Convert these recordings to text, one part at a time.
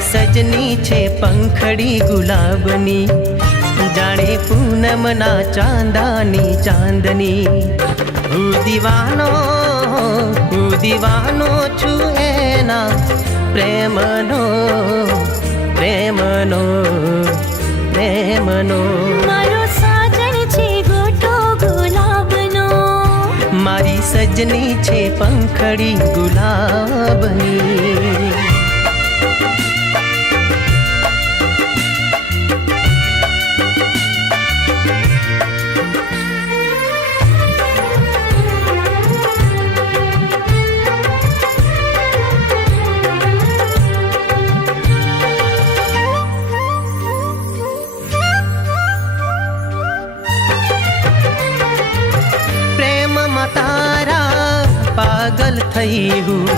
મારી સજની છે પંખડી ગુલાબની, જાણે પૂનમના ચાંદાની ચાંદની. હું દીવાનો છું એના પ્રેમનો પ્રેમનો પ્રેમનો. મારો સાજણ છે ગોટો ગુલાબનો, મારી સજની છે પંખડી ગુલાબની. તારા પાગલ થઈ હું,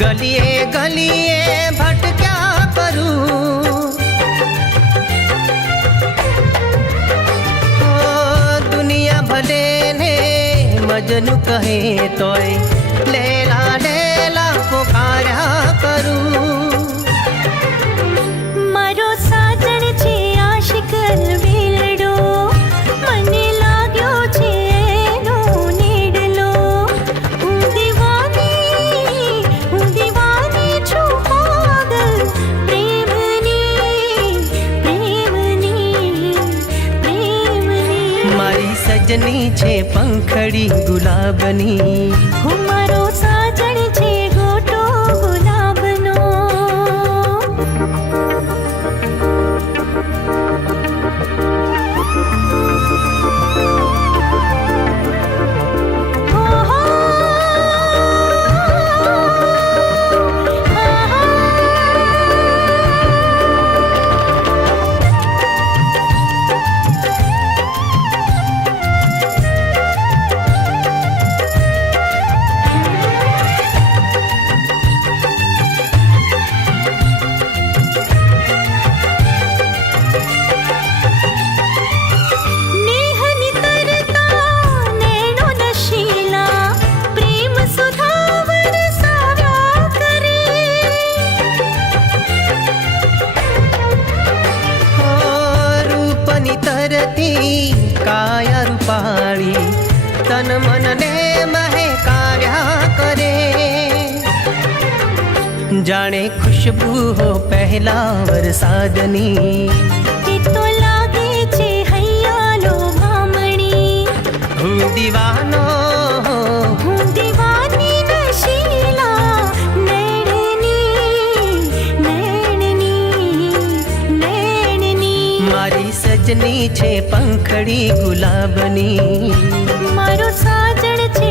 ગલીએ ગલીએ ભટક્યા કરું. દુનિયા ભલે ને મજનુ કહે તોય લેલા લેલા પોકાર્યા કરું. મારો સાજણ છે આશિક વેલડો, મને લાગ્યો છે સજની છે પંખડી ગુલાબની. હું મારો સાજણ છે ગોટો ગુલાબનો. કાયા રૂપાળી તન મનને મહેકાવ્યા કરે. જાણે ખુશ્બુ હો પહેલા વરસાદની, એ તો લાગે છે હૈયાલો ભામણી. હું દીવાની નશીલા નૈણની. મારી સજની છે પંખડી ગુલાબની. મારો સાજણ છે